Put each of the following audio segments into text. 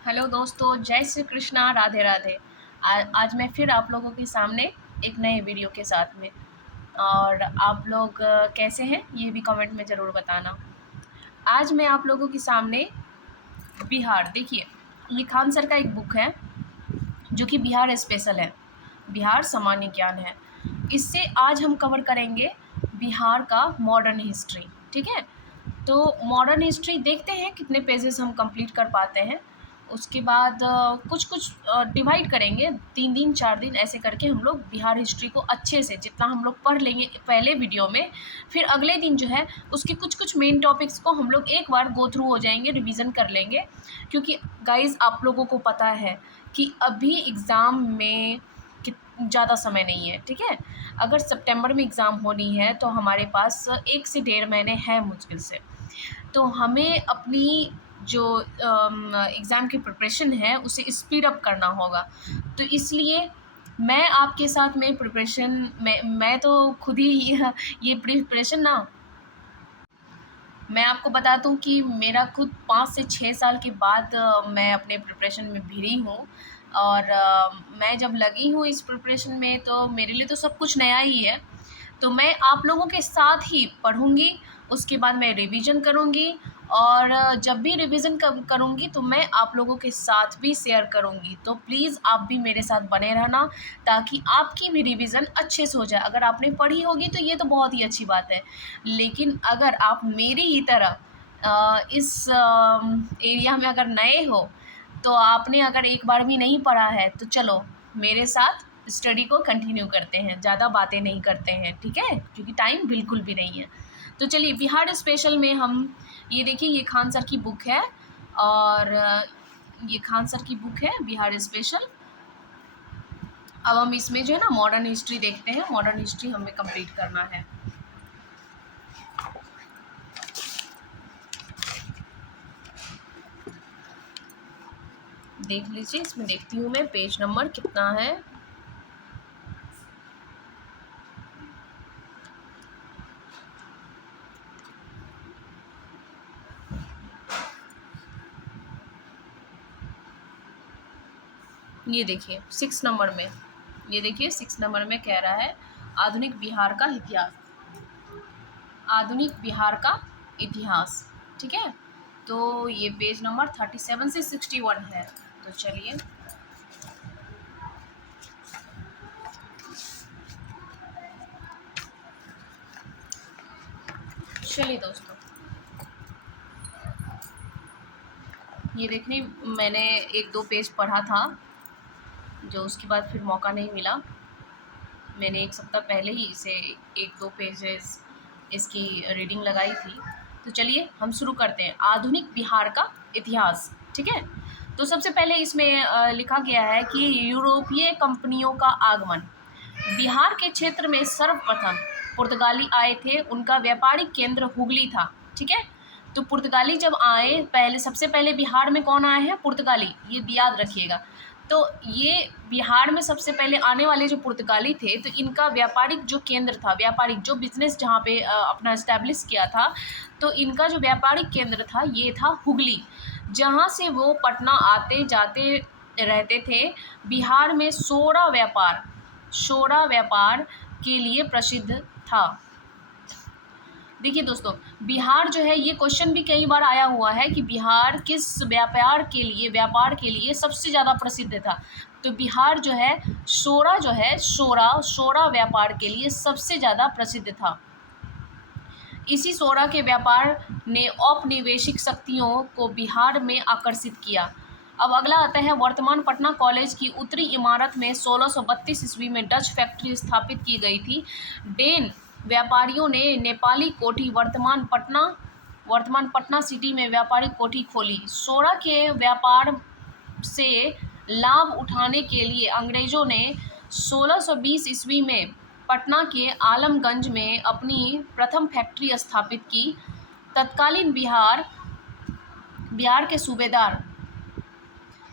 Hello दोस्तों, जय श्री कृष्णा, राधे राधे। आज मैं फिर आप लोगों के सामने एक नए वीडियो के साथ में। और आप लोग कैसे हैं ये भी कमेंट में ज़रूर बताना। आज मैं आप लोगों के सामने बिहार, देखिए ये खान सर का एक बुक है जो कि बिहार स्पेशल है, बिहार सामान्य ज्ञान है। इससे आज हम कवर करेंगे बिहार का मॉडर्न हिस्ट्री। ठीक है, तो मॉडर्न हिस्ट्री देखते हैं कितने पेजेस हम कंप्लीट कर पाते हैं। उसके बाद कुछ कुछ डिवाइड करेंगे, 3 दिन 4 दिन ऐसे करके हम लोग बिहार हिस्ट्री को अच्छे से जितना हम लोग पढ़ लेंगे पहले वीडियो में, फिर अगले दिन जो है उसके कुछ कुछ मेन टॉपिक्स को हम लोग एक बार गो थ्रू हो जाएंगे, रिवीजन कर लेंगे। क्योंकि गाइज आप लोगों को पता है कि अभी एग्ज़ाम में ज़्यादा समय नहीं है। ठीक है, अगर सितंबर में एग्ज़ाम होनी है तो हमारे पास 1 से 1.5 महीने हैं मुश्किल से। तो हमें अपनी जो एग्ज़ाम की प्रिपरेशन है उसे स्पीड अप करना होगा। तो इसलिए मैं आपके साथ में प्रिपरेशन मैं तो खुद ही ये प्रिपरेशन ना, मैं आपको बता दूं कि मेरा खुद 5 से 6 साल के बाद मैं अपने प्रिपरेशन में भिड़ी हूँ। और मैं जब लगी हूँ इस प्रिपरेशन में तो मेरे लिए तो सब कुछ नया ही है। तो मैं आप लोगों के साथ ही पढ़ूँगी, उसके बाद मैं रिवीजन करूँगी। और जब भी रिवीजन करूँगी तो मैं आप लोगों के साथ भी शेयर करूँगी। तो प्लीज़ आप भी मेरे साथ बने रहना ताकि आपकी भी रिवीजन अच्छे से हो जाए। अगर आपने पढ़ी होगी तो ये तो बहुत ही अच्छी बात है, लेकिन अगर आप मेरी ही तरह इस एरिया में अगर नए हो तो आपने अगर एक बार भी नहीं पढ़ा है तो चलो मेरे साथ स्टडी को कंटिन्यू करते हैं, ज़्यादा बातें नहीं करते हैं। ठीक है, क्योंकि टाइम बिल्कुल भी नहीं है। तो चलिए बिहार स्पेशल में हम ये देखिए, ये खान सर की बुक है। और ये खान सर की बुक है बिहार स्पेशल। अब हम इसमें जो है ना मॉडर्न हिस्ट्री देखते हैं, मॉडर्न हिस्ट्री हमें कंप्लीट करना है। देख लीजिए, इसमें देखती हूँ मैं पेज नंबर कितना है। ये देखिए 6 नंबर में, ये देखिए 6 नंबर में कह रहा है आधुनिक बिहार का इतिहास, आधुनिक बिहार का इतिहास। ठीक है, तो ये पेज नंबर 37 से 61 है। तो चलिए चलिए दोस्तों, ये देखने मैंने 1-2 पेज पढ़ा था, जो उसके बाद फिर मौका नहीं मिला। मैंने 1 सप्ताह पहले ही इसे 1-2 पेजेस इसकी रीडिंग लगाई थी। तो चलिए हम शुरू करते हैं आधुनिक बिहार का इतिहास। ठीक है, तो सबसे पहले इसमें लिखा गया है कि यूरोपीय कंपनियों का आगमन। बिहार के क्षेत्र में सर्वप्रथम पुर्तगाली आए थे, उनका व्यापारिक केंद्र हुगली था। ठीक है, तो पुर्तगाली जब आए, पहले सबसे पहले बिहार में कौन आए हैं? पुर्तगाली, ये याद रखिएगा। तो ये बिहार में सबसे पहले आने वाले जो पुर्तगाली थे, तो इनका व्यापारिक जो केंद्र था, व्यापारिक जो बिजनेस जहाँ पे अपना इस्टेब्लिश किया था, तो इनका जो व्यापारिक केंद्र था ये था हुगली, जहाँ से वो पटना आते जाते रहते थे। बिहार में सोरा व्यापार के लिए प्रसिद्ध था। देखिए दोस्तों, बिहार जो है, ये क्वेश्चन भी कई बार आया हुआ है कि बिहार किस व्यापार के लिए सबसे ज़्यादा प्रसिद्ध था। तो बिहार जो है सोरा व्यापार के लिए सबसे ज़्यादा प्रसिद्ध था। इसी सोरा के व्यापार ने औपनिवेशिक शक्तियों को बिहार में आकर्षित किया। अब अगला आता है वर्तमान पटना कॉलेज की उत्तरी इमारत में 1632 ईस्वी में डच फैक्ट्री स्थापित की गई थी। डेन व्यापारियों ने नेपाली कोठी वर्तमान पटना सिटी में व्यापारिक कोठी खोली। सोरा के व्यापार से लाभ उठाने के लिए अंग्रेजों ने 1620 ईस्वी में पटना के आलमगंज में अपनी प्रथम फैक्ट्री स्थापित की। तत्कालीन बिहार के सूबेदार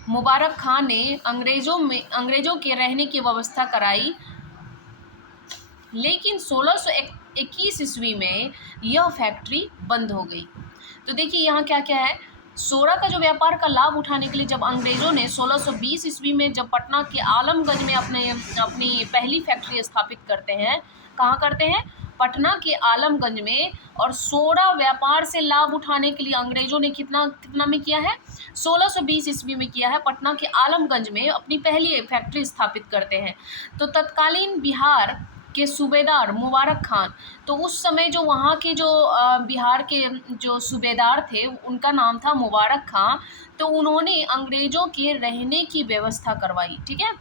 मुबारक खान ने अंग्रेजों के रहने की व्यवस्था कराई, लेकिन 1621 ईस्वी में यह फैक्ट्री बंद हो गई। तो देखिए यहाँ क्या क्या है, सोरा का जो व्यापार का लाभ उठाने के लिए जब अंग्रेजों ने 1620 ईस्वी में जब पटना के आलमगंज में अपनी पहली फैक्ट्री स्थापित करते हैं, कहाँ करते हैं, पटना के आलमगंज में, और सोरा व्यापार से लाभ उठाने के लिए अंग्रेजों ने कितना में किया है, 1620 ईस्वी में किया है, पटना के आलमगंज में अपनी पहली फैक्ट्री स्थापित करते हैं। तो तत्कालीन बिहार के सूबेदार मुबारक खान, तो उस समय जो वहाँ के जो बिहार के जो सूबेदार थे उनका नाम था मुबारक खान, तो उन्होंने अंग्रेज़ों के रहने की व्यवस्था करवाई। ठीक है,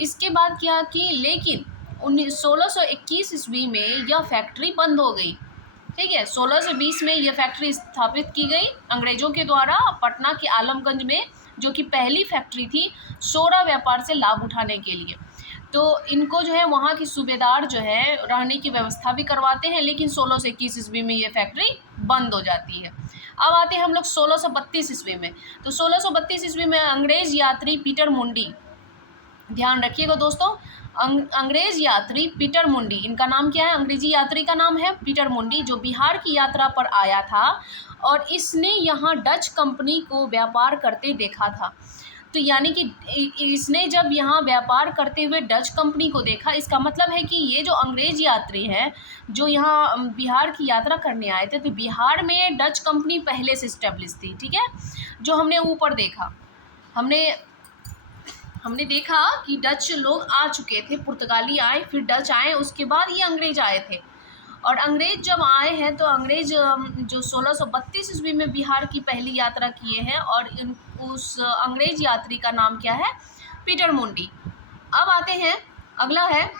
इसके बाद क्या कि लेकिन 1621 ईस्वी में यह फैक्ट्री बंद हो गई। ठीक है, 1620 में यह फैक्ट्री स्थापित की गई अंग्रेज़ों के द्वारा पटना के आलमगंज में, जो कि पहली फैक्ट्री थी सोरा व्यापार से लाभ उठाने के लिए। तो इनको जो है वहाँ के सूबेदार जो है रहने की व्यवस्था भी करवाते हैं, लेकिन 1621 ईस्वी में ये फैक्ट्री बंद हो जाती है। अब आते हैं हम लोग 1632 ईस्वी में। तो 1632 ईस्वी में अंग्रेज यात्री पीटर मुंडी, ध्यान रखिएगा दोस्तों, अंग्रेज यात्री पीटर मुंडी, इनका नाम क्या है, अंग्रेजी यात्री का नाम है पीटर मुंडी, जो बिहार की यात्रा पर आया था और इसने यहाँ डच कंपनी को व्यापार करते देखा था। तो यानी कि इसने जब यहाँ व्यापार करते हुए डच कंपनी को देखा, इसका मतलब है कि ये जो अंग्रेज यात्री हैं जो यहाँ बिहार की यात्रा करने आए थे, तो बिहार में डच कंपनी पहले से इस्टेब्लिश थी। ठीक है, जो हमने ऊपर देखा, हमने देखा कि डच लोग आ चुके थे, पुर्तगाली आए, फिर डच आए, उसके बाद ये अंग्रेज आए थे। और अंग्रेज जब आए हैं तो अंग्रेज जो 1632 ईस्वी में बिहार की पहली यात्रा किए हैं, और उस अंग्रेज यात्री का नाम क्या है, पीटर मुंडी। अब आते हैं, अगला है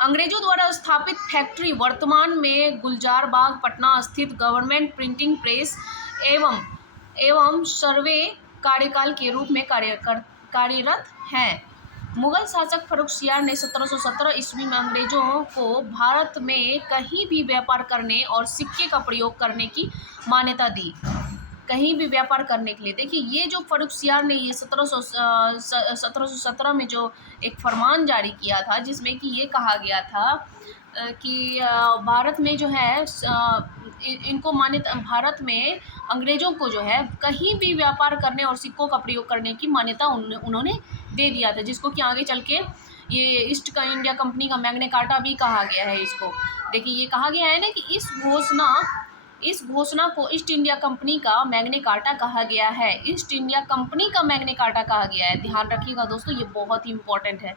अंग्रेजों द्वारा स्थापित फैक्ट्री वर्तमान में गुलजार बाग पटना स्थित गवर्नमेंट प्रिंटिंग प्रेस एवं सर्वे कार्यकाल के रूप में कार्यरत हैं। मुगल शासक फर्रुखसियार ने 1717 ईस्वी में अंग्रेजों को भारत में कहीं भी व्यापार करने और सिक्के का प्रयोग करने की मान्यता दी, कहीं भी व्यापार करने के लिए। देखिए, ये जो फर्रुखसियार ने ये 1717 में जो एक फरमान जारी किया था, जिसमें कि ये कहा गया था कि भारत में जो है इनको मान्यता, भारत में अंग्रेज़ों को जो है कहीं भी व्यापार करने और सिक्कों का प्रयोग करने की मान्यता उन्होंने दे दिया था, जिसको कि आगे चल के ये ईस्ट इंडिया कंपनी का मैग्ना कार्टा भी कहा गया है इसको। देखिए, ये कहा गया है ना कि इस घोषणा को ईस्ट इंडिया कंपनी का मैग्ना कार्टा कहा गया है, ईस्ट इंडिया कंपनी का मैग्ना कार्टा कहा गया है। ध्यान रखिएगा दोस्तों, ये बहुत ही इंपॉर्टेंट है।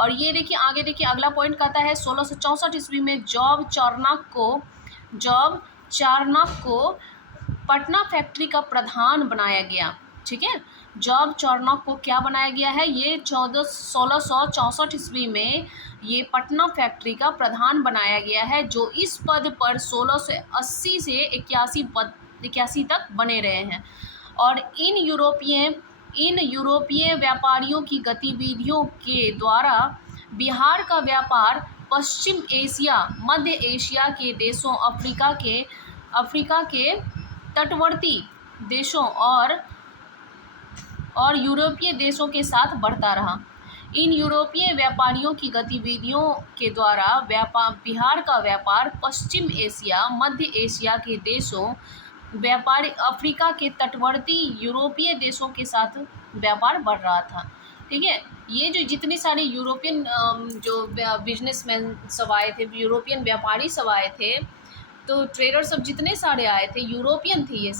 और ये देखिए, आगे देखिए, अगला पॉइंट कहता है 1664 ईस्वी में जॉब चार्नक को पटना फैक्ट्री का प्रधान बनाया गया। ठीक है, जॉब चार्नक को क्या बनाया गया है, ये 1664 ईस्वी में ये पटना फैक्ट्री का प्रधान बनाया गया है, जो इस पद पर 1680 से 81 तक बने रहे हैं। और इन यूरोपीय व्यापारियों की गतिविधियों के द्वारा बिहार का व्यापार पश्चिम एशिया, मध्य एशिया के देशों, अफ्रीका के तटवर्ती देशों और यूरोपीय देशों के साथ बढ़ता रहा। इन यूरोपीय व्यापारियों की गतिविधियों के द्वारा बिहार का व्यापार पश्चिम एशिया, मध्य एशिया के देशों, अफ्रीका के तटवर्ती यूरोपीय देशों के साथ व्यापार बढ़ रहा था। ठीक है, ये जो जितने सारे यूरोपियन जो बिजनेसमैन सब आए थे, यूरोपियन व्यापारी सब आए थे, तो ट्रेडर सब जितने सारे आए थे, यूरोपियन थे ये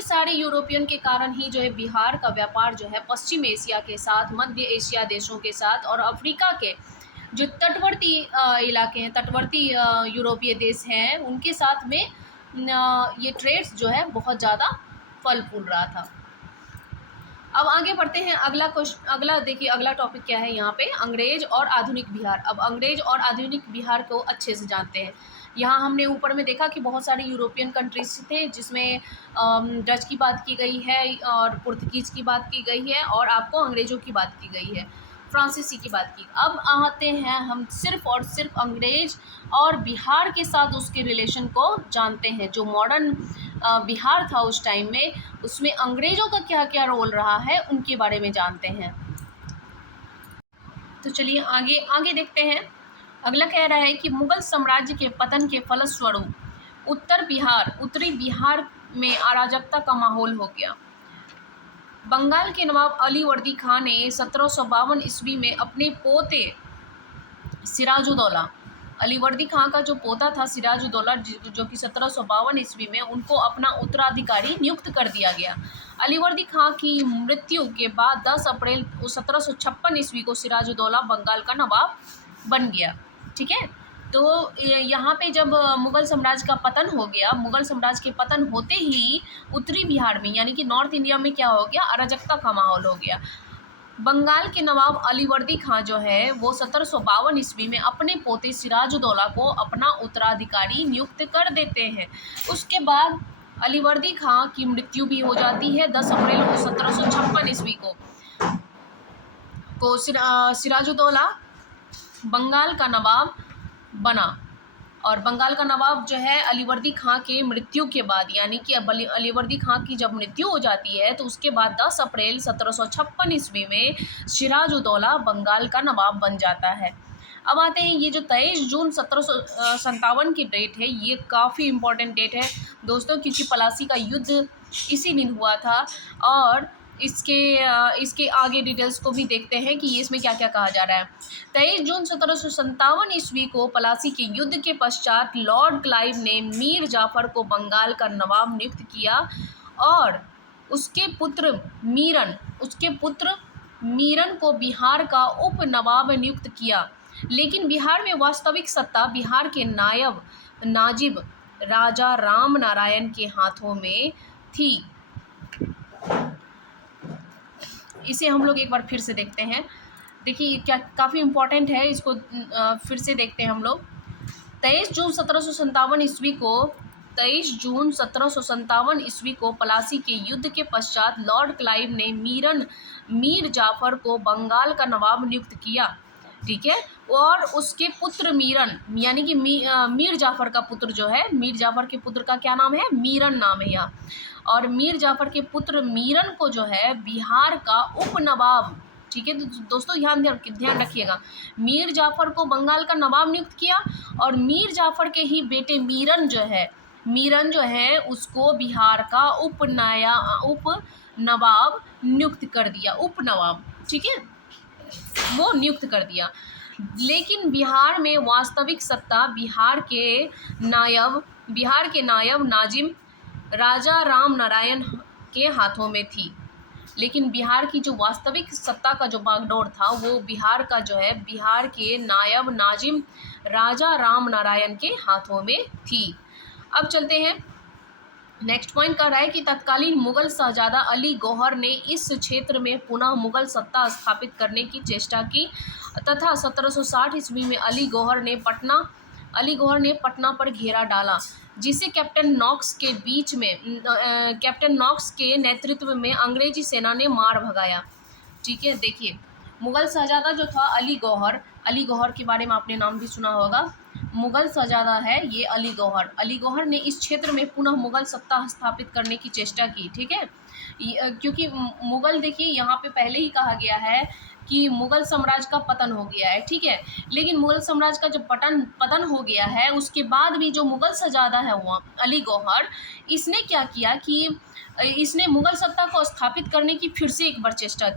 सारे यूरोपियन के कारण ही जो है बिहार का व्यापार जो है पश्चिम एशिया के साथ, मध्य एशिया देशों के साथ और अफ्रीका के जो तटवर्ती इलाके हैं, तटवर्ती यूरोपीय देश हैं, उनके साथ में ये ट्रेड्स जो है बहुत ज़्यादा फल फूल रहा था। अब आगे बढ़ते हैं, अगला देखिए, अगला टॉपिक क्या है यहाँ पे, अंग्रेज और आधुनिक बिहार। अब अंग्रेज और आधुनिक बिहार को अच्छे से जानते हैं। यहाँ हमने ऊपर में देखा कि बहुत सारे यूरोपियन कंट्रीज थे, जिसमें डच की बात की गई है और पुर्तगीज़ की बात की गई है और आपको अंग्रेज़ों की बात की गई है, फ्रांसीसी की बात की। अब आते हैं हम सिर्फ़ और सिर्फ अंग्रेज और बिहार के साथ उसके रिलेशन को जानते हैं। जो मॉडर्न बिहार था उस टाइम में, उसमें अंग्रेज़ों का क्या क्या रोल रहा है उनके बारे में जानते हैं। तो चलिए आगे देखते हैं। अगला कह रहा है कि मुगल साम्राज्य के पतन के फलस्वरूप उत्तरी बिहार में अराजकता का माहौल हो गया। बंगाल के नवाब अलीवर्दी खान ने 1752 ईस्वी में अपने पोते सिराजुद्दौला, अलीवर्दी खां का जो पोता था सिराजुद्दौला, जो कि 1752 ईस्वी में उनको अपना उत्तराधिकारी नियुक्त कर दिया गया। अलीवर्दी खां की मृत्यु के बाद 10 अप्रैल 1756 ईस्वी को सिराजुद्दौला बंगाल का नवाब बन गया। ठीक है, तो यहाँ पे जब मुग़ल साम्राज्य का पतन हो गया, मुग़ल साम्राज्य के पतन होते ही उत्तरी बिहार में यानी कि नॉर्थ इंडिया में क्या हो गया, अराजकता का माहौल हो गया। बंगाल के नवाब अलीवर्दी खां जो है वो 1752 ईस्वी में अपने पोते सिराजुद्दौला को अपना उत्तराधिकारी नियुक्त कर देते हैं। उसके बाद अलीवर्दी खां की मृत्यु भी हो जाती है 10 अप्रैल 1756 ईस्वी को सिराजुद्दौला बंगाल का नवाब बना। और बंगाल का नवाब जो है अलीवर्दी खां के मृत्यु के बाद, यानी कि अलीवर्दी खां की जब मृत्यु हो जाती है तो उसके बाद 10 अप्रैल 1756 ईस्वी में सिराजुद्दौला बंगाल का नवाब बन जाता है। अब आते हैं ये जो 23 जून 1757 की डेट है, ये काफ़ी इम्पोर्टेंट डेट है दोस्तों, क्योंकि प्लासी का युद्ध इसी दिन हुआ था। और इसके आगे डिटेल्स को भी देखते हैं कि इसमें क्या क्या कहा जा रहा है। 23 जून 1757 ईस्वी को प्लासी के युद्ध के पश्चात लॉर्ड क्लाइव ने मीर जाफ़र को बंगाल का नवाब नियुक्त किया और उसके पुत्र मीरन को बिहार का उप नवाब नियुक्त किया। लेकिन बिहार में वास्तविक सत्ता बिहार के नाजिब राजा राम नारायण के हाथों में थी। इसे हम लोग एक बार फिर से देखते हैं। देखिए क्या काफ़ी इम्पोर्टेंट है, इसको फिर से देखते हैं हम लोग। 23 जून 1757 ईस्वी को प्लासी के युद्ध के पश्चात लॉर्ड क्लाइव ने मीर जाफ़र को बंगाल का नवाब नियुक्त किया। ठीक है, और उसके पुत्र मीरन, यानी कि मीर जाफ़र का पुत्र जो है, मीर जाफ़र के पुत्र का क्या नाम है, मीरन नाम है यहाँ। और मीर जाफ़र के पुत्र मीरन को जो है बिहार का उप नवाब, ठीक है दोस्तों, ध्यान रखिएगा, मीर जाफ़र को बंगाल का नवाब नियुक्त किया और मीर जाफ़र के ही बेटे मीरन जो है उसको बिहार का उप नवाब नियुक्त कर दिया, उप नवाब, ठीक है, वो नियुक्त कर दिया। लेकिन बिहार में वास्तविक सत्ता बिहार के नायब नाजिम राजा राम नारायण के हाथों में थी। लेकिन बिहार की जो वास्तविक सत्ता का जो बागडोर था वो बिहार के नायब नाजिम राजा राम नारायण के हाथों में थी। अब चलते हैं, नेक्स्ट पॉइंट कर रहा है कि तत्कालीन मुगल शहजादा अली गौहर ने इस क्षेत्र में पुनः मुगल सत्ता स्थापित करने की चेष्टा की तथा 1760 ईस्वी में अली गौहर ने पटना पर घेरा डाला, जिसे कैप्टन नॉक्स के नेतृत्व में अंग्रेजी सेना ने मार भगाया। ठीक है, देखिए मुगल शहजादा जो था अली गौहर के बारे में आपने नाम भी सुना होगा। मुगल शहजादा है ये अली गौहर ने इस क्षेत्र में पुनः मुगल सत्ता स्थापित करने की चेष्टा की। ठीक है, क्योंकि मुगल, देखिए यहाँ पे पहले ही कहा गया है कि मुगल साम्राज्य का पतन हो गया है। ठीक है, लेकिन मुगल साम्राज्य का जब पतन हो गया है उसके बाद भी जो मुगल शहजादा है वो अली गौहर, इसने क्या किया कि इसने मुगल सत्ता को स्थापित करने की फिर से एक बार चेष्टा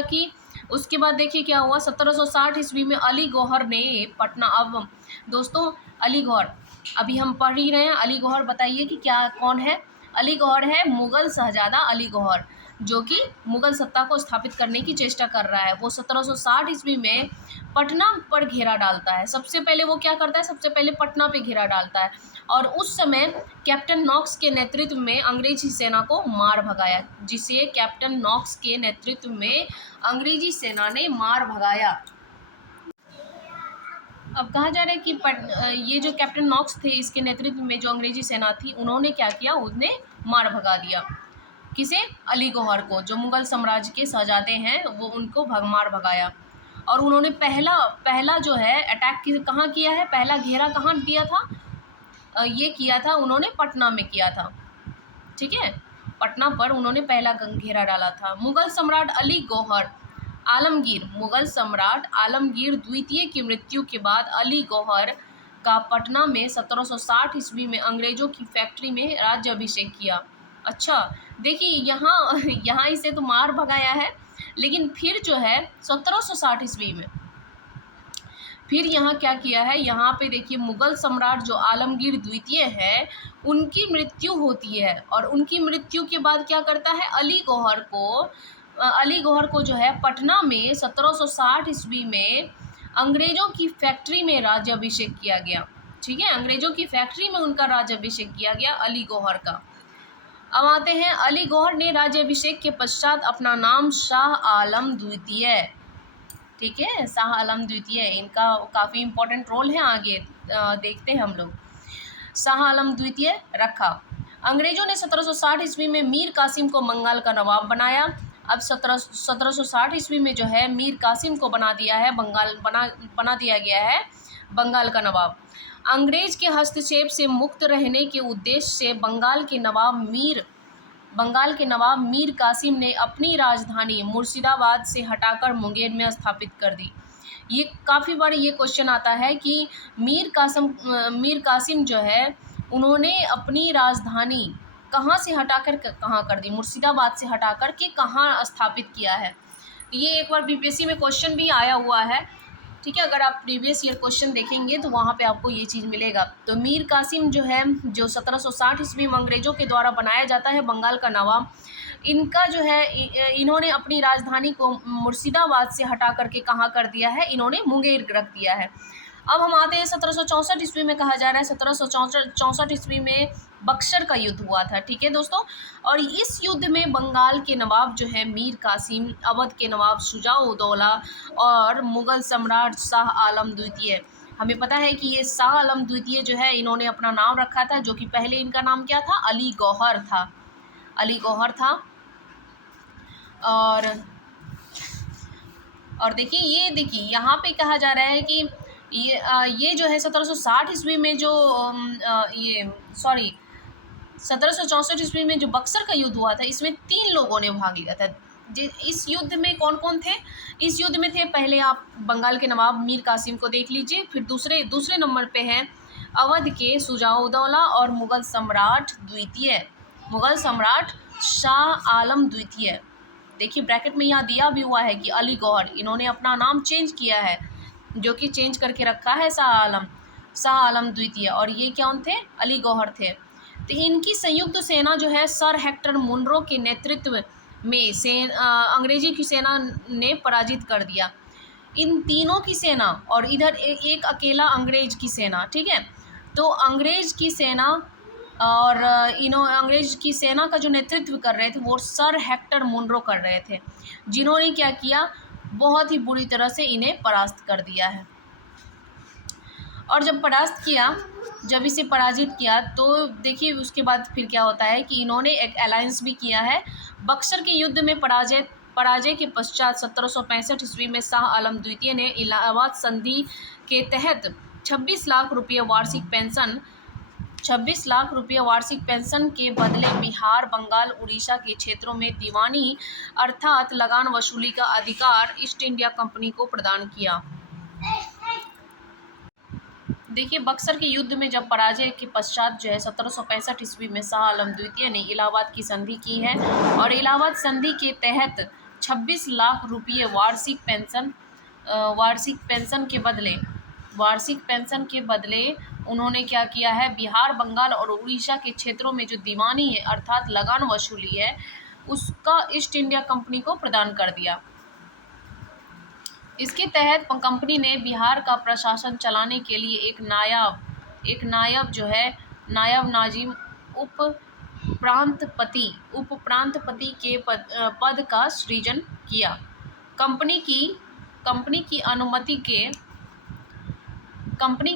की। उसके बाद देखिए क्या हुआ, 1760 ईस्वी में अली गौहर ने पटना, अब दोस्तों अली गौहर अभी हम पढ़ ही रहे हैं, अली गौहर बताइए कि कौन है। अली गौहर है मुगल शहजादा अली गौहर, जो कि मुगल सत्ता को स्थापित करने की चेष्टा कर रहा है। वो 1760 ईस्वी में पटना पर घेरा डालता है। सबसे पहले वो क्या करता है, सबसे पहले पटना पे घेरा डालता है और उस समय कैप्टन नॉक्स के नेतृत्व में अंग्रेजी सेना को मार भगाया, जिसे कैप्टन नॉक्स के नेतृत्व में अंग्रेजी सेना ने मार भगाया। अब कहा जा रहा है कि ये जो कैप्टन नॉक्स थे, इसके नेतृत्व में जो अंग्रेजी सेना थी, उन्होंने क्या किया, उन्हें मार भगा दिया। किसे, अली गौहर को, जो मुगल साम्राज्य के शहजादे हैं, वो उनको मार भगाया। और उन्होंने पहला जो है अटैक कहाँ किया है, पहला घेरा कहाँ दिया था, ये किया था उन्होंने पटना में किया था। ठीक है, पटना पर उन्होंने पहला घेरा डाला था। मुगल सम्राट आलमगीर द्वितीय की मृत्यु के बाद अली गौहर का पटना में 1760 ईस्वी में अंग्रेजों की फैक्ट्री में राज्याभिषेक किया। अच्छा, देखिए यहाँ यहाँ इसे तो मार भगाया है, लेकिन फिर जो है 1760 ईस्वी में फिर यहाँ क्या किया है, यहाँ पे देखिए मुगल सम्राट जो आलमगीर द्वितीय है, उनकी मृत्यु होती है और उनकी मृत्यु के बाद क्या करता है, अली गौहर को जो है पटना में 1760 ईस्वी में अंग्रेजों की फैक्ट्री में राज्याभिषेक किया गया। ठीक है, अंग्रेजों की फैक्ट्री में उनका राज्याभिषेक किया गया अली गौहर का। अब आते हैं, अली गौहर ने राज्याभिषेक के पश्चात अपना नाम शाह आलम द्वितीय, ठीक है, शाह आलम द्वितीय, इनका काफ़ी इम्पोर्टेंट रोल है, आगे देखते हैं हम लोग। शाह आलम द्वितीय रखा। अंग्रेजों ने 1760 ईस्वी में मीर कासिम को बंगाल का नवाब बनाया। अब 1760 ईस्वी में जो है मीर कासिम को बना दिया गया है बंगाल का नवाब। अंग्रेज के हस्तक्षेप से मुक्त रहने के उद्देश्य से बंगाल के नवाब मीर कासिम ने अपनी राजधानी मुर्शिदाबाद से हटाकर मुंगेर में स्थापित कर दी। ये काफ़ी बार ये क्वेश्चन आता है कि मीर कासिम जो है उन्होंने अपनी राजधानी कहाँ से हटाकर कहाँ कर दी, मुर्शिदाबाद से हटाकर के कहाँ स्थापित किया है। ये एक बार बीपीएससी में क्वेश्चन भी आया हुआ है, ठीक है, अगर आप प्रीवियस ईयर क्वेश्चन देखेंगे तो वहाँ पे आपको ये चीज़ मिलेगा। तो मीर कासिम जो है, जो 1760 ईस्वी में अंग्रेजों के द्वारा बनाया जाता है बंगाल का नवाब, इनका जो है इन्होंने अपनी राजधानी को मुर्शिदाबाद से हटा करके कहाँ कर दिया है, इन्होंने मुंगेर रख दिया है। अब हम आते हैं 1764 ईस्वी में, कहा जा रहा है 1764 ईस्वी में बक्सर का युद्ध हुआ था, ठीक है दोस्तों। और इस युद्ध में बंगाल के नवाब जो है मीर कासिम, अवध के नवाब शुजा-उद-दौला और मुग़ल सम्राट शाह आलम द्वितीय, हमें पता है कि ये शाह आलम द्वितीय जो है इन्होंने अपना नाम रखा था, जो कि पहले इनका नाम क्या था, अली गौहर था, अली गौहर था। और देखिए यहाँ पे कहा जा रहा है कि ये जो है 1760 ईस्वी में जो 1764 ईस्वी में जो बक्सर का युद्ध हुआ था, इसमें 3 लोगों ने भाग लिया था। इस युद्ध में कौन कौन थे, इस युद्ध में थे, पहले आप बंगाल के नवाब मीर कासिम को देख लीजिए, फिर दूसरे नंबर पे हैं अवध के शुजा-उद-दौला और मुग़ल सम्राट शाह आलम द्वितीय। देखिए ब्रैकेट में यहाँ दिया भी हुआ है कि अली गौहर, इन्होंने अपना नाम चेंज किया है, जो कि चेंज करके रखा है शाह आलम द्वितीय, और ये कौन थे, अली गौहर थे। तो इनकी संयुक्त सेना जो है सर हेक्टर मुनरो के नेतृत्व में अंग्रेजी की सेना ने पराजित कर दिया। इन तीनों की सेना और इधर एक अकेला अंग्रेज की सेना, ठीक है। तो अंग्रेज की सेना की सेना का जो नेतृत्व कर रहे थे वो सर हेक्टर मुनरो कर रहे थे, जिन्होंने क्या किया, बहुत ही बुरी तरह से इन्हें परास्त कर दिया है। और जब इसे पराजित किया तो देखिए उसके बाद फिर क्या होता है कि इन्होंने एक अलायंस भी किया है। बक्सर के युद्ध में पराजय के पश्चात 1765 ईस्वी में शाह आलम द्वितीय ने इलाहाबाद संधि के तहत 26 लाख रुपये वार्षिक पेंशन के बदले बिहार, बंगाल, उड़ीसा के क्षेत्रों में दीवानी अर्थात लगान वसूली का अधिकार ईस्ट इंडिया कंपनी को प्रदान किया। देखिए बक्सर के युद्ध में जब पराजय के पश्चात जो है 1765 ईस्वी में शाह आलम द्वितीय ने इलाहाबाद की संधि की है, और इलाहाबाद संधि के तहत 26 लाख रुपये वार्षिक पेंशन के बदले उन्होंने क्या किया है, बिहार, बंगाल और उड़ीसा के क्षेत्रों में जो दीवानी है अर्थात लगान वसूली है उसका ईस्ट इंडिया कंपनी को प्रदान कर दिया। इसके तहत कंपनी ने बिहार का प्रशासन चलाने के लिए एक नायब नाजिम उप प्रांतपति के पद का सृजन किया। कंपनी की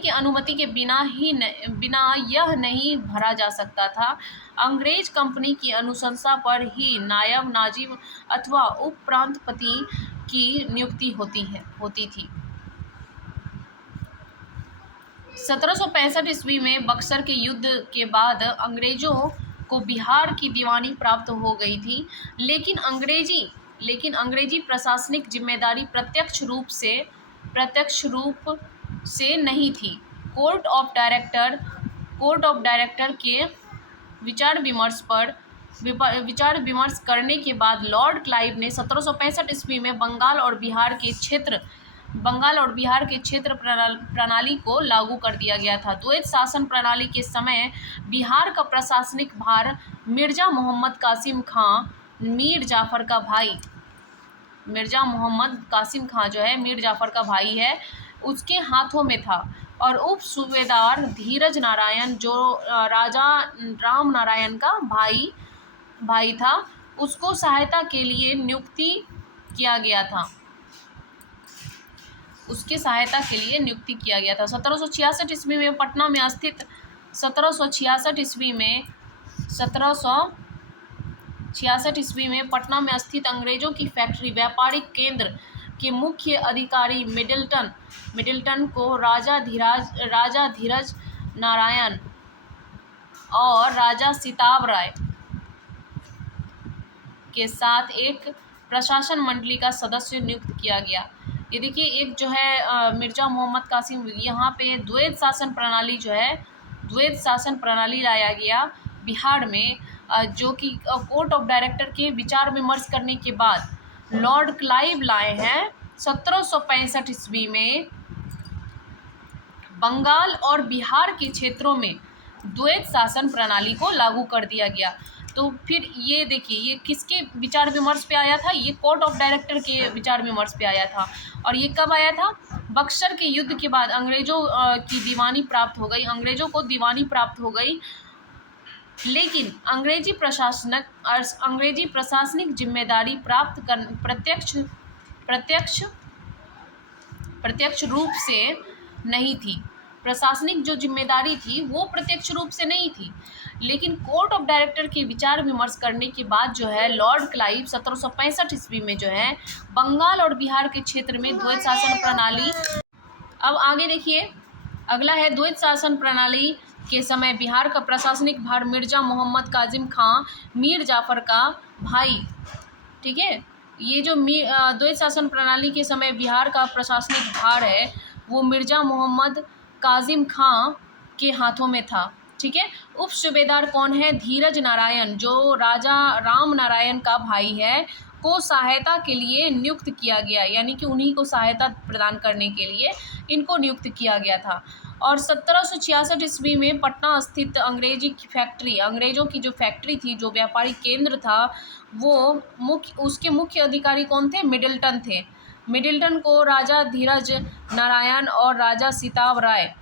अनुमति के बिना यह नहीं भरा जा सकता था। अंग्रेज कंपनी की अनुशंसा पर ही नायब नाजिम अथवा उप प्रांतपति की नियुक्ति होती थी। 1765 ईस्वी में बक्सर के युद्ध के बाद अंग्रेजों को बिहार की दीवानी प्राप्त हो गई थी, लेकिन अंग्रेजी प्रशासनिक जिम्मेदारी प्रत्यक्ष रूप से नहीं थी। कोर्ट ऑफ डायरेक्टर के विचार विमर्श करने के बाद लॉर्ड क्लाइव ने 1765 ईस्वी में बंगाल और बिहार के क्षेत्र प्रणाली को लागू कर दिया गया था। द्वैत शासन प्रणाली के समय बिहार का प्रशासनिक भार मिर्जा मोहम्मद कासिम खां मीर जाफर का भाई जो है मीर जाफर का भाई है, उसके हाथों में था और उप सूबेदार धीरज नारायण जो राजा राम नारायण का भाई था, उसको सहायता के लिए नियुक्ति किया गया था। 1766 ईस्वी में पटना में स्थित 1766 ईस्वी में पटना में स्थित अंग्रेजों की फैक्ट्री व्यापारिक केंद्र के मुख्य अधिकारी मिडिल्टन को राजा धीरज नारायण और राजा सिताब राय के साथ एक प्रशासन मंडली का सदस्य नियुक्त किया गया। ये देखिए, एक जो है मिर्जा मोहम्मद कासिम, यहाँ पे द्वैत शासन प्रणाली लाया गया बिहार में, जो कि कोर्ट ऑफ डायरेक्टर के विचार विमर्श करने के बाद लॉर्ड क्लाइव लाए हैं 1765 ईस्वी में। बंगाल और बिहार के क्षेत्रों में द्वैत शासन प्रणाली को लागू कर दिया गया। तो फिर ये देखिए, ये किसके विचार विमर्श पे आया था? ये कोर्ट ऑफ डायरेक्टर के विचार विमर्श पे आया था। और ये कब आया था? बक्सर के युद्ध के बाद अंग्रेजों को दीवानी प्राप्त हो गई, लेकिन अंग्रेजी प्रशासनिक जिम्मेदारी प्रत्यक्ष रूप से नहीं थी। प्रशासनिक जो जिम्मेदारी थी वो प्रत्यक्ष रूप से नहीं थी, लेकिन कोर्ट ऑफ डायरेक्टर के विचार विमर्श करने के बाद जो है लॉर्ड क्लाइव 1765 ईस्वी में जो है बंगाल और बिहार के क्षेत्र में द्वैत शासन प्रणाली। अब आगे देखिए, अगला है द्वैत शासन प्रणाली के समय बिहार का प्रशासनिक भार मिर्जा मोहम्मद कासिम खां मीर जाफर का भाई। ठीक है, ये जो द्वैत शासन प्रणाली के समय बिहार का प्रशासनिक भार है वो मिर्जा मोहम्मद कासिम खां के हाथों में था। ठीक है, उप सूबेदार कौन है? धीरज नारायण जो राजा राम नारायण का भाई है, को सहायता के लिए नियुक्त किया गया, यानी कि उन्हीं को सहायता प्रदान करने के लिए इनको नियुक्त किया गया था। और 1766 ईस्वी में पटना स्थित अंग्रेजों की जो फैक्ट्री थी, जो व्यापारिक केंद्र था, वो उसके मुख्य अधिकारी कौन थे? मिडिल्टन थे। मिडिल्टन को राजा धीरज नारायण और राजा सिताब राय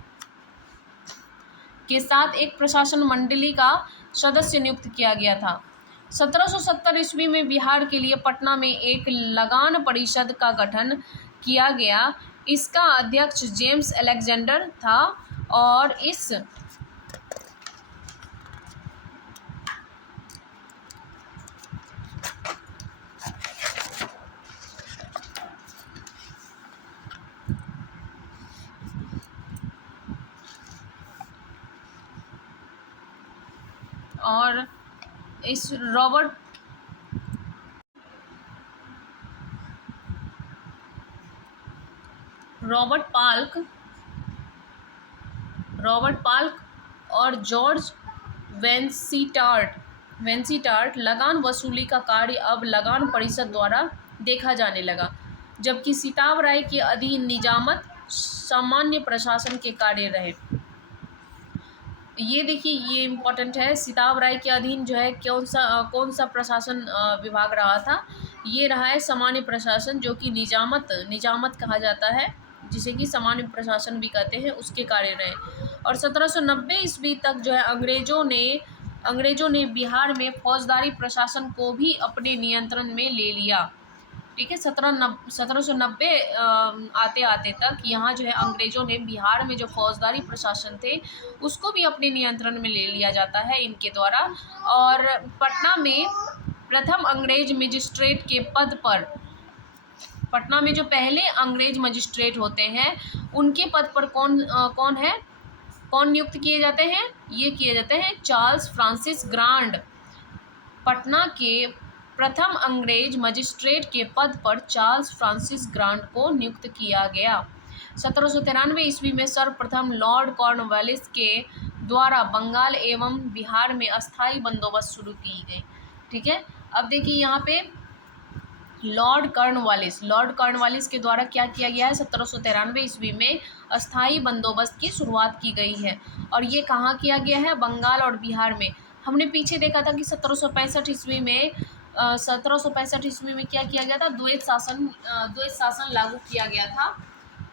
के साथ एक प्रशासन मंडली का सदस्य नियुक्त किया गया था। 1770 ईस्वी में बिहार के लिए पटना में एक लगान परिषद का गठन किया गया। इसका अध्यक्ष जेम्स अलेक्जेंडर था और इस रॉबर्ट पाल्क और जॉर्ज वेंसीटार्ट लगान वसूली का कार्य अब लगान परिषद द्वारा देखा जाने लगा, जबकि सिताब राय के अधीन निजामत सामान्य प्रशासन के कार्य रहे। ये देखिए, ये इम्पोर्टेंट है। सिताब राय के अधीन जो है कौन सा प्रशासन विभाग रहा था? ये रहा है सामान्य प्रशासन, जो कि निजामत कहा जाता है, जिसे कि सामान्य प्रशासन भी कहते हैं, उसके कार्य रहे। और 1790 ईस्वी तक जो है अंग्रेजों ने बिहार में फौजदारी प्रशासन को भी अपने नियंत्रण में ले लिया। ठीक है, 1790 आते तक यहाँ जो है अंग्रेजों ने बिहार में जो फौजदारी प्रशासन थे उसको भी अपने नियंत्रण में ले लिया जाता है इनके द्वारा। और पटना में प्रथम अंग्रेज मजिस्ट्रेट के पद पर, पटना में जो पहले अंग्रेज मजिस्ट्रेट होते हैं उनके पद पर कौन नियुक्त किए जाते हैं? ये किए जाते हैं चार्ल्स फ्रांसिस ग्रांड। पटना के प्रथम अंग्रेज मजिस्ट्रेट के पद पर चार्ल्स फ्रांसिस ग्रांड को नियुक्त किया गया। 1793 ईस्वी में सर्वप्रथम लॉर्ड कॉर्नवालिस के द्वारा बंगाल एवं बिहार में अस्थायी बंदोबस्त शुरू की गई। ठीक है, अब देखिए यहाँ पे लॉर्ड कॉर्नवालिस के द्वारा क्या किया गया है, 1793 ईस्वी में अस्थायी बंदोबस्त की शुरुआत की गई है। और ये कहाँ किया गया है, बंगाल और बिहार में। हमने पीछे देखा था कि 1765 ईस्वी में 1765 ईस्वी में क्या किया गया था, द्वैत शासन लागू किया गया था।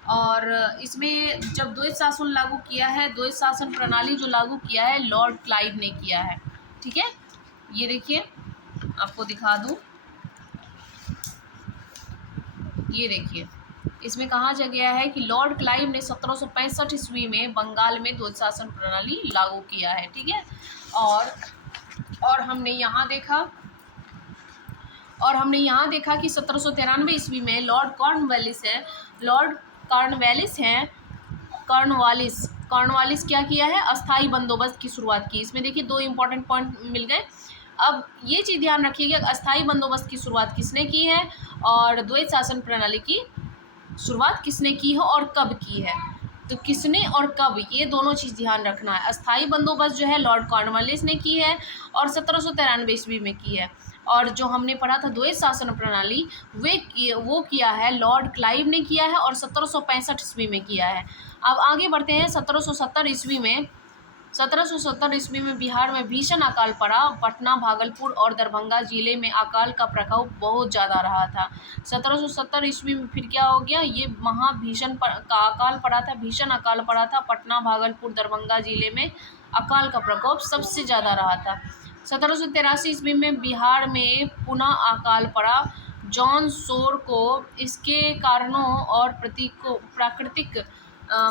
और इसमें जब द्वैत शासन लागू किया है, द्वैत शासन प्रणाली जो लागू किया है लॉर्ड क्लाइव ने किया है। ठीक है, ये देखिए आपको दिखा दूं, ये देखिए इसमें कहा जा गया है कि लॉर्ड क्लाइव ने 1765 ईस्वी में बंगाल में द्वैत शासन प्रणाली लागू किया है। ठीक है, और हमने यहाँ देखा कि 1793 ईस्वी में लॉर्ड कॉर्नवालिस क्या किया है, अस्थायी बंदोबस्त की शुरुआत की। इसमें देखिए दो इंपॉर्टेंट पॉइंट मिल गए। अब ये चीज़ ध्यान रखिएगा, अस्थायी बंदोबस्त की शुरुआत किसने की है और द्वैत शासन प्रणाली की शुरुआत किसने की है और कब की है। तो किसने और कब, ये दोनों चीज़ ध्यान रखना है। अस्थायी बंदोबस्त जो है लॉर्ड कॉर्नवालिस ने की है और 1793 ईस्वी में की है। और जो हमने पढ़ा था द्वैत शासन प्रणाली, वो किया है लॉर्ड क्लाइव ने किया है और 1765 ईस्वी में किया है। अब आगे बढ़ते हैं। 1770 ईस्वी में बिहार में भीषण अकाल पड़ा। पटना, भागलपुर और दरभंगा जिले में अकाल का प्रकोप बहुत ज़्यादा रहा था। 1770 ईस्वी में फिर क्या हो गया, ये महाभीषण अकाल पड़ा था, भीषण अकाल पड़ा था। पटना, भागलपुर, दरभंगा जिले में अकाल का प्रकोप सबसे ज़्यादा रहा था। 1783 ईस्वी में बिहार में पुनः अकाल पड़ा। जॉन सोर को इसके कारणों और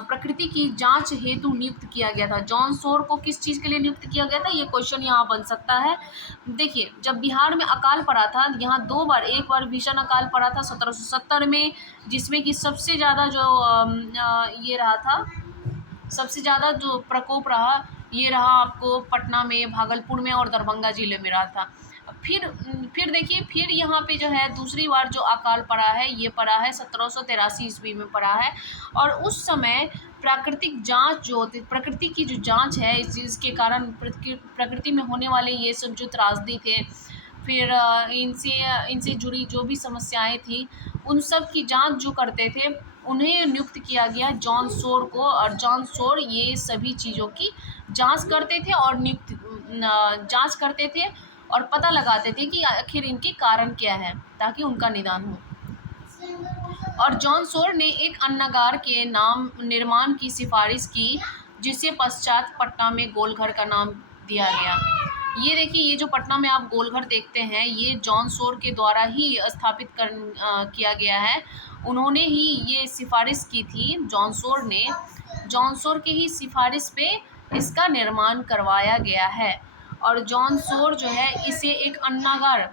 प्रकृति की जांच हेतु नियुक्त किया गया था। जॉन सोर को किस चीज़ के लिए नियुक्त किया गया था, ये क्वेश्चन यहाँ बन सकता है। देखिए जब बिहार में अकाल पड़ा था, यहाँ दो बार, एक बार भीषण अकाल पड़ा था 1770 में, जिसमें कि सबसे ज़्यादा जो ये रहा था, सबसे ज़्यादा जो प्रकोप रहा ये रहा आपको पटना में, भागलपुर में और दरभंगा जिले में रहा था। फिर देखिए, फिर यहाँ पे जो है दूसरी बार जो अकाल पड़ा है ये पड़ा है 1783 ईस्वी में पड़ा है। और उस समय प्राकृतिक जांच जो होती, प्रकृति की जो जांच है, इस चीज़ के कारण प्रकृति में होने वाले ये सब जो त्रासदी थे, फिर इनसे जुड़ी जो भी समस्याएं थी, उन सब की जांच जो करते थे उन्हें नियुक्त किया गया जॉन सोर को। और जॉन सोर ये सभी चीज़ों की जांच करते थे और जांच करते थे और पता लगाते थे कि आखिर इनके कारण क्या है, ताकि उनका निदान हो। और जॉन सोर ने एक अन्नागार के नाम निर्माण की सिफारिश की, जिसे पश्चात पटना में गोलघर का नाम दिया गया। ये देखिए, ये जो पटना में आप गोलघर देखते हैं, ये जॉन सोर के द्वारा ही स्थापित किया गया है। उन्होंने ही ये सिफारिश की थी, जॉन सोर के ही सिफारिश पे इसका निर्माण करवाया गया है। और जॉन सोर जो है इसे एक अन्नागार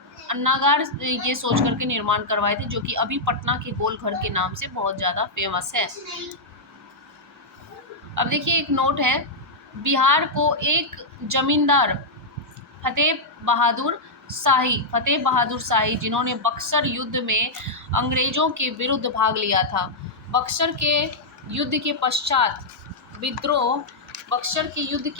ये सोच करके निर्माण करवाए थे, जो कि अभी पटना के गोलघर के नाम से बहुत ज़्यादा फेमस है। अब देखिए एक नोट है, बिहार को एक जमींदार फतेह बहादुर शाही, जिन्होंने बक्सर युद्ध में अंग्रेजों के विरुद्ध भाग लिया था। बक्सर के युद्ध के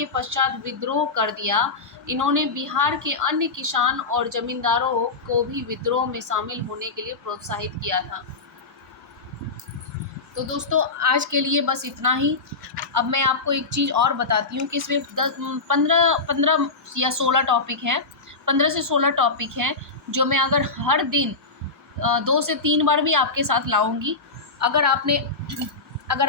पश्चात विद्रोह कर दिया। इन्होंने बिहार के अन्य किसान और जमींदारों को भी विद्रोह में शामिल होने के लिए प्रोत्साहित किया था। तो दोस्तों आज के लिए बस इतना ही। अब मैं आपको एक चीज़ और बताती हूँ कि इसमें 15 या 16 टॉपिक हैं, 15 से 16 टॉपिक हैं, जो मैं अगर हर दिन 2 से 3 बार भी आपके साथ लाऊंगी। अगर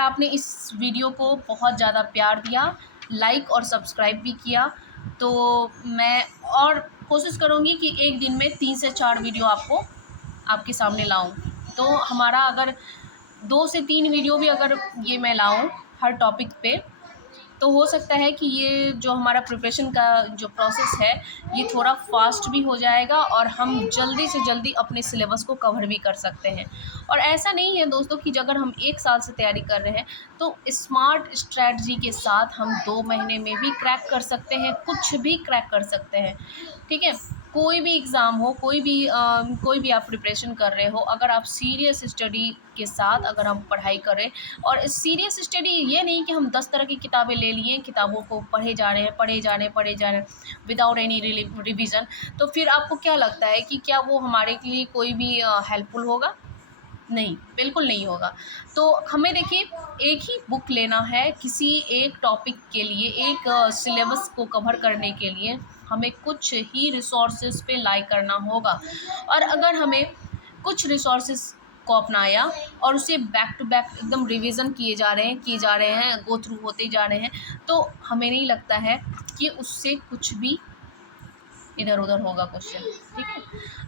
आपने इस वीडियो को बहुत ज़्यादा प्यार दिया, लाइक और सब्सक्राइब भी किया, तो मैं और कोशिश करूँगी कि एक दिन में 3 से 4 वीडियो आपके सामने लाऊं। तो हमारा अगर 2 से 3 वीडियो भी अगर ये मैं लाऊं हर टॉपिक पे, तो हो सकता है कि ये जो हमारा प्रिपरेशन का जो प्रोसेस है ये थोड़ा फास्ट भी हो जाएगा और हम जल्दी से जल्दी अपने सिलेबस को कवर भी कर सकते हैं। और ऐसा नहीं है दोस्तों कि अगर हम 1 साल से तैयारी कर रहे हैं तो स्मार्ट स्ट्रैटेजी के साथ हम 2 महीने में भी क्रैक कर सकते हैं, कुछ भी क्रैक कर सकते हैं। ठीक है, कोई भी एग्ज़ाम हो, कोई भी आप प्रिपरेशन कर रहे हो, अगर आप सीरियस स्टडी के साथ अगर हम पढ़ाई करें, और सीरियस स्टडी ये नहीं कि हम 10 तरह की किताबें ले लिए, किताबों को पढ़े जा रहे हैं, पढ़े जा रहे हैं विदाउट एनी रिविज़न, तो फिर आपको क्या लगता है कि क्या वो हमारे लिए कोई भी हेल्पफुल होगा? नहीं, बिल्कुल नहीं होगा। तो हमें देखिए, एक ही बुक लेना है किसी एक टॉपिक के लिए, एक सिलेबस को कवर करने के लिए हमें कुछ ही रिसोर्सेज़ पे लाइ करना होगा। और अगर हमें कुछ रिसोर्सेज़ को अपनाया और उसे बैक टू बैक एकदम रिवीज़न किए जा रहे हैं, गो थ्रू होते जा रहे हैं, तो हमें नहीं लगता है कि उससे कुछ भी इधर-उधर होगा क्वेश्चन, ठीक है?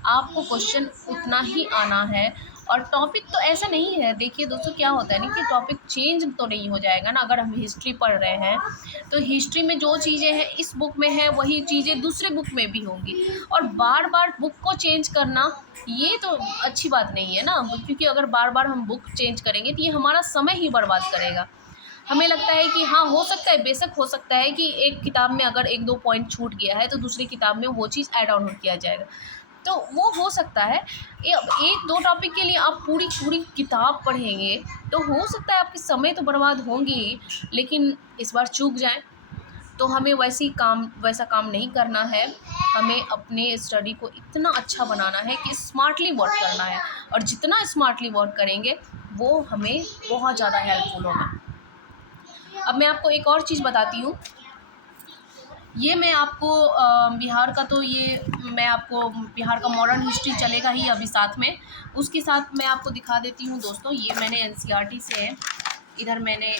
आपको क्वेश्चन उतना ही आना है, और टॉपिक तो ऐसा नहीं है, देखिए दोस्तों क्या होता है ना कि टॉपिक चेंज तो नहीं हो जाएगा ना। अगर हम हिस्ट्री पढ़ रहे हैं, तो हिस्ट्री में जो चीज़ें हैं इस बुक में है, वही चीज़ें दूसरे बुक में भी होंगी, और बार-बार बुक को चेंज करना ये तो अच्छी बात नहीं है ना, क्योंकि अगर बार-बार हम बुक चेंज करेंगे तो ये हमारा समय ही बर्बाद करेगा। हमें लगता है कि हाँ, हो सकता है, बेशक हो सकता है कि एक किताब में अगर 1-2 पॉइंट छूट गया है, तो दूसरी किताब में वो चीज़ ऐड ऑन किया जाएगा। तो वो हो सकता है। 1-2 टॉपिक के लिए आप पूरी किताब पढ़ेंगे, तो हो सकता है आपके समय तो बर्बाद होंगे ही, लेकिन इस बार चूक जाएँ, तो हमें वैसा काम नहीं करना है। हमें अपने स्टडी को इतना अच्छा बनाना है कि स्मार्टली वर्क करना है, और जितना स्मार्टली वर्क करेंगे, वो हमें बहुत ज़्यादा हेल्पफुल होगा। अब मैं आपको एक और चीज़ बताती हूँ। ये मैं आपको बिहार का, तो ये मैं आपको बिहार का मॉडर्न हिस्ट्री चलेगा ही अभी साथ में, उसके साथ मैं आपको दिखा देती हूँ दोस्तों। ये मैंने एनसीईआरटी से है, इधर मैंने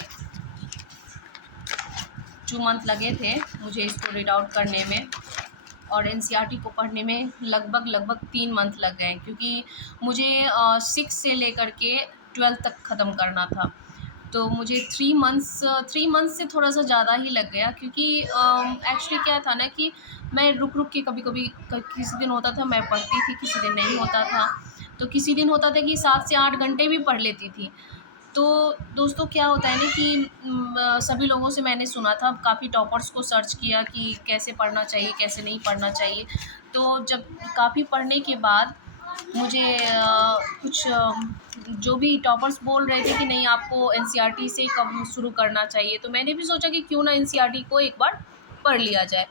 2 मंथ लगे थे मुझे इसको रीड आउट करने में, और एनसीईआरटी को पढ़ने में लगभग 3 मंथ लग गए, क्योंकि मुझे 6 से लेकर के 12 तक ख़त्म करना था। तो मुझे 3 मंथ्स से थोड़ा-सा ज़्यादा ही लग गया, क्योंकि एक्चुअली क्या था ना कि मैं रुक-रुक के कभी-कभी किसी दिन होता था मैं पढ़ती थी, किसी दिन नहीं होता था। तो किसी दिन होता था कि 7 से 8 घंटे भी पढ़ लेती थी। तो दोस्तों क्या होता है ना कि सभी लोगों से मैंने सुना था, काफ़ी टॉपर्स को सर्च किया कि कैसे पढ़ना चाहिए, कैसे नहीं पढ़ना चाहिए। तो जब काफ़ी पढ़ने के बाद मुझे कुछ जो भी टॉपर्स बोल रहे थे कि नहीं, आपको एनसीईआरटी से कम शुरू करना चाहिए, तो मैंने भी सोचा कि क्यों ना एनसीईआरटी को एक बार पढ़ लिया जाए।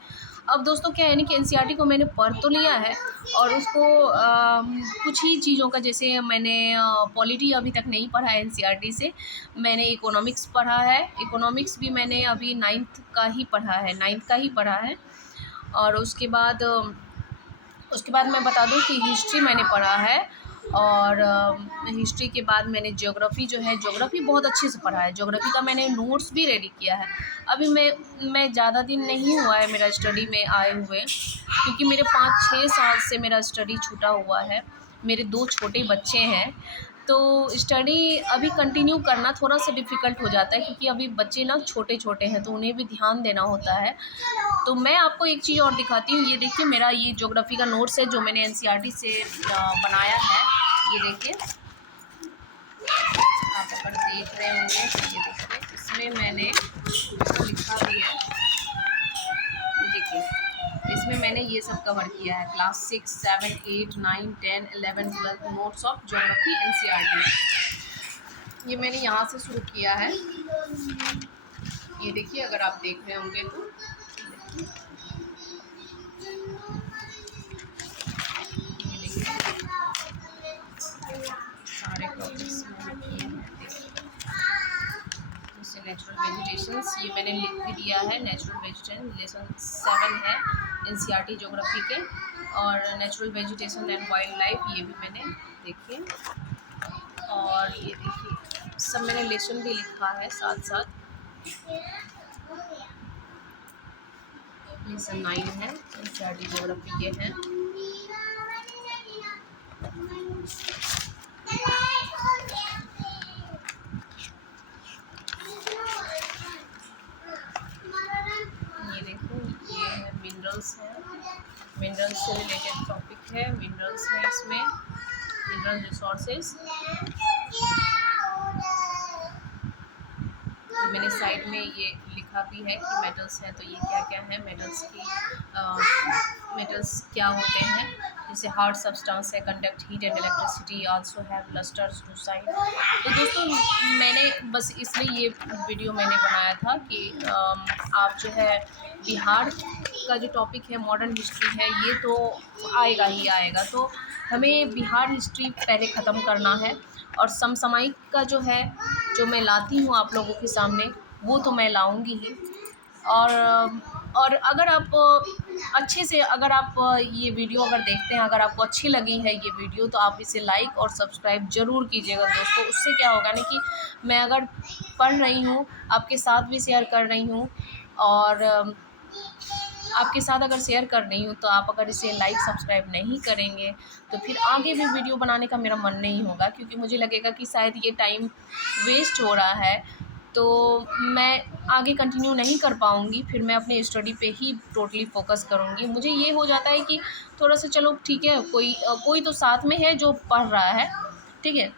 अब दोस्तों क्या है ना कि एनसीईआरटी को मैंने पढ़ तो लिया है, और उसको कुछ ही चीज़ों का, जैसे मैंने पॉलिटी अभी तक नहीं पढ़ा है एनसीईआरटी से, मैंने इकोनॉमिक्स पढ़ा है। इकोनॉमिक्स भी मैंने अभी 9th का ही पढ़ा है, 9th का ही पढ़ा है। और उसके बाद मैं बता दूं कि हिस्ट्री मैंने पढ़ा है, और हिस्ट्री के बाद मैंने ज्योग्राफ़ी जो है, ज्योग्राफ़ी बहुत अच्छे से पढ़ा है। ज्योग्राफ़ी का मैंने नोट्स भी रेडी किया है। अभी मैं ज़्यादा दिन नहीं हुआ है मेरा स्टडी में आए हुए, क्योंकि मेरे 5-6 साल से मेरा स्टडी छूटा हुआ है। मेरे 2 छोटे बच्चे हैं, तो स्टडी अभी कंटिन्यू करना थोड़ा-सा डिफ़िकल्ट हो जाता है, क्योंकि अभी बच्चे ना छोटे-छोटे हैं, तो उन्हें भी ध्यान देना होता है। तो मैं आपको एक चीज़ और दिखाती हूँ। ये देखिए, मेरा ये ज्योग्राफ़ी का नोट्स है जो मैंने एनसीईआरटी से बनाया है। ये देखिए, आप अगर देख रहे होंगे तो ये देखिए, इसमें मैंने लिखा भी है। देखिए, इसमें मैंने ये सब कवर किया है, class 6, 7, 8, 9, 10, 11, 12 notes of geography NCERT. ये मैंने यहाँ से शुरू किया है। ये देखिए, अगर आप देख रहे होंगे तो ये देखिए, सारे टॉपिक्स मैंने किए हैं। जैसे नेचुरल वेजिटेशंस, ये मैंने लिख भी दिया है। नेचुरल वेजिटेशन लेसन 7 है एनसीईआरटी ज्योग्राफी के, और natural vegetation and wild life ये भी मैंने देखिए। और ये देखिए, सब मैंने लेसन भी लिखा है साथ साथ। लेसन 9 है एनसीईआरटी ज्योग्राफी के हैं। ये देखो, ये है मिनरल्स है, मिनरल्स से रिलेटेड टॉपिक है। मिनरल्स है इसमें, मिनरल रिसोर्सेज। मैंने साइड में ये लिखा भी है कि मेटल्स है, तो ये क्या क्या है। मेटल्स मेटल्स क्या होते हैं, जैसे हार्ड सब्सटेंस है, conduct heat and electricity, also have lustres two side. तो दोस्तों मैंने बस इसलिए ये वीडियो मैंने बनाया था कि आप जो है बिहार का जो टॉपिक है मॉडर्न हिस्ट्री है, ये तो आएगा ही आएगा, तो हमें बिहार हिस्ट्री पहले ख़त्म करना है। और समसामयिक का जो है, जो मैं लाती हूँ आप लोगों के सामने, वो तो मैं लाऊंगी ही। और अगर आप अच्छे से, अगर आप ये वीडियो अगर देखते हैं, अगर आपको अच्छी लगी है ये वीडियो, तो आप इसे लाइक और सब्सक्राइब ज़रूर कीजिएगा दोस्तों। उससे क्या होगा ना कि मैं अगर पढ़ रही हूँ, आपके साथ भी शेयर कर रही हूँ, और आपके साथ अगर शेयर कर रही हूँ, तो आप अगर इसे लाइक सब्सक्राइब नहीं करेंगे तो फिर आगे भी वीडियो बनाने का मेरा मन नहीं होगा, क्योंकि मुझे लगेगा कि शायद ये टाइम वेस्ट हो रहा है, तो मैं आगे कंटिन्यू नहीं कर पाऊँगी। फिर मैं अपने स्टडी पे ही टोटली फोकस करूँगी। मुझे ये हो जाता है कि थोड़ा सा चलो ठीक है, कोई तो साथ में है जो पढ़ रहा है, ठीक है,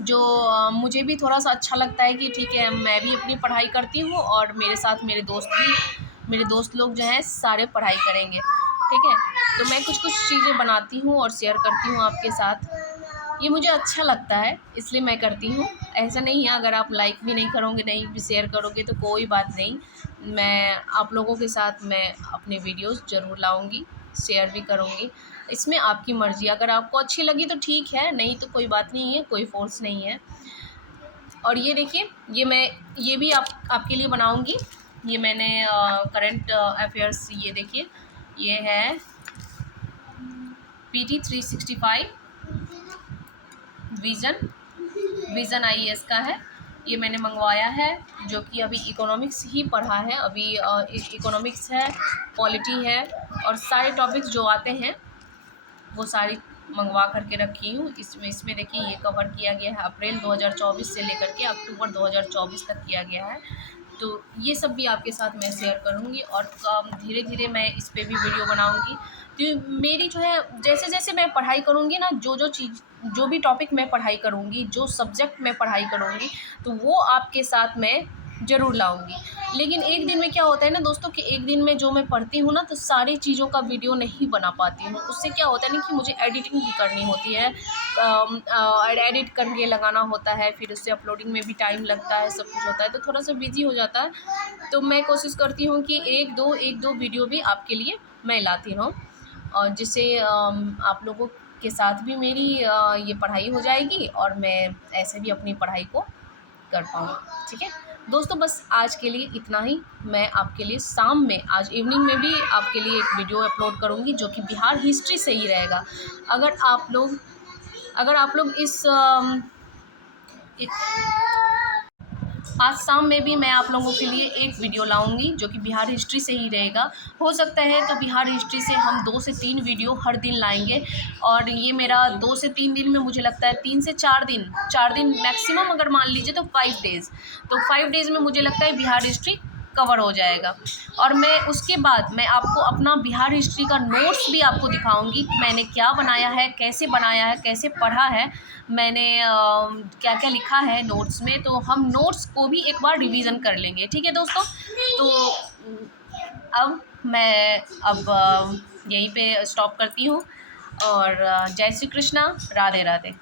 जो मुझे भी थोड़ा सा अच्छा लगता है कि ठीक है मैं भी अपनी पढ़ाई करती हूँ और मेरे साथ मेरे दोस्त लोग जो हैं सारे पढ़ाई करेंगे, ठीक है। तो मैं कुछ चीज़ें बनाती हूँ और शेयर करती हूँ आपके साथ, ये मुझे अच्छा लगता है इसलिए मैं करती हूँ। ऐसा नहीं है अगर आप लाइक भी नहीं करोगे, नहीं भी शेयर करोगे तो कोई बात नहीं, मैं आप लोगों के साथ मैं अपने वीडियोस ज़रूर लाऊंगी, शेयर भी करूँगी। इसमें आपकी मर्ज़ी, अगर आपको अच्छी लगी तो ठीक है, नहीं तो कोई बात नहीं है, कोई फोर्स नहीं है। और ये देखिए, ये भी आपके लिए बनाऊंगी। ये मैंने करंट अफेयर्स, ये देखिए, ये है PT 365 विज़न IAS का है। ये मैंने मंगवाया है, जो कि अभी इकोनॉमिक्स ही पढ़ा है, अभी इकोनॉमिक्स है, पॉलिटी है, और सारे टॉपिक्स जो आते हैं वो सारी मंगवा करके रखी हूँ। इसमें देखिए ये कवर किया गया है अप्रैल 2024 से लेकर के अक्टूबर 2024 तक किया गया है। तो ये सब भी आपके साथ मैं शेयर करूँगी, और धीरे धीरे मैं इस पे भी वीडियो बनाऊँगी। तो मेरी जो है, जैसे जैसे मैं पढ़ाई करूँगी ना, जो भी टॉपिक मैं पढ़ाई करूँगी, जो सब्जेक्ट मैं पढ़ाई करूँगी, तो वो आपके साथ मैं ज़रूर लाऊंगी। लेकिन एक दिन में क्या होता है ना दोस्तों, कि एक दिन में जो मैं पढ़ती हूँ ना, तो सारी चीज़ों का वीडियो नहीं बना पाती हूँ। उससे क्या होता है ना कि मुझे एडिटिंग भी करनी होती है, एडिट करके लगाना होता है, फिर उससे अपलोडिंग में भी टाइम लगता है, सब कुछ होता है, तो थोड़ा सा बिजी हो जाता है। तो मैं कोशिश करती हूँ कि एक दो वीडियो भी आपके लिए मैं लाती रहूँ, और जिससे आप लोगों के साथ भी मेरी ये पढ़ाई हो जाएगी, और मैं ऐसे भी अपनी पढ़ाई को कर पाऊँ, ठीक है दोस्तों। बस आज के लिए इतना ही। मैं आपके लिए शाम में, आज इवनिंग में भी आपके लिए एक वीडियो अपलोड करूँगी, जो कि बिहार हिस्ट्री से ही रहेगा। अगर आप लोग आज शाम में भी मैं आप लोगों के लिए एक वीडियो लाऊंगी, जो कि बिहार हिस्ट्री से ही रहेगा। हो सकता है तो बिहार हिस्ट्री से हम 2 से 3 वीडियो हर दिन लाएंगे, और ये मेरा 2 से 3 दिन में, मुझे लगता है 3 से 4 दिन मैक्सिमम, अगर मान लीजिए तो 5 डेज़, तो 5 डेज़ में मुझे लगता है बिहार हिस्ट्री कवर हो जाएगा। और मैं उसके बाद मैं आपको अपना बिहार हिस्ट्री का नोट्स भी आपको दिखाऊंगी कि मैंने क्या बनाया है, कैसे बनाया है, कैसे पढ़ा है, मैंने क्या क्या लिखा है नोट्स में। तो हम नोट्स को भी एक बार रिवीजन कर लेंगे, ठीक है दोस्तों। तो अब मैं यहीं पे स्टॉप करती हूँ, और जय श्री कृष्णा, राधे राधे।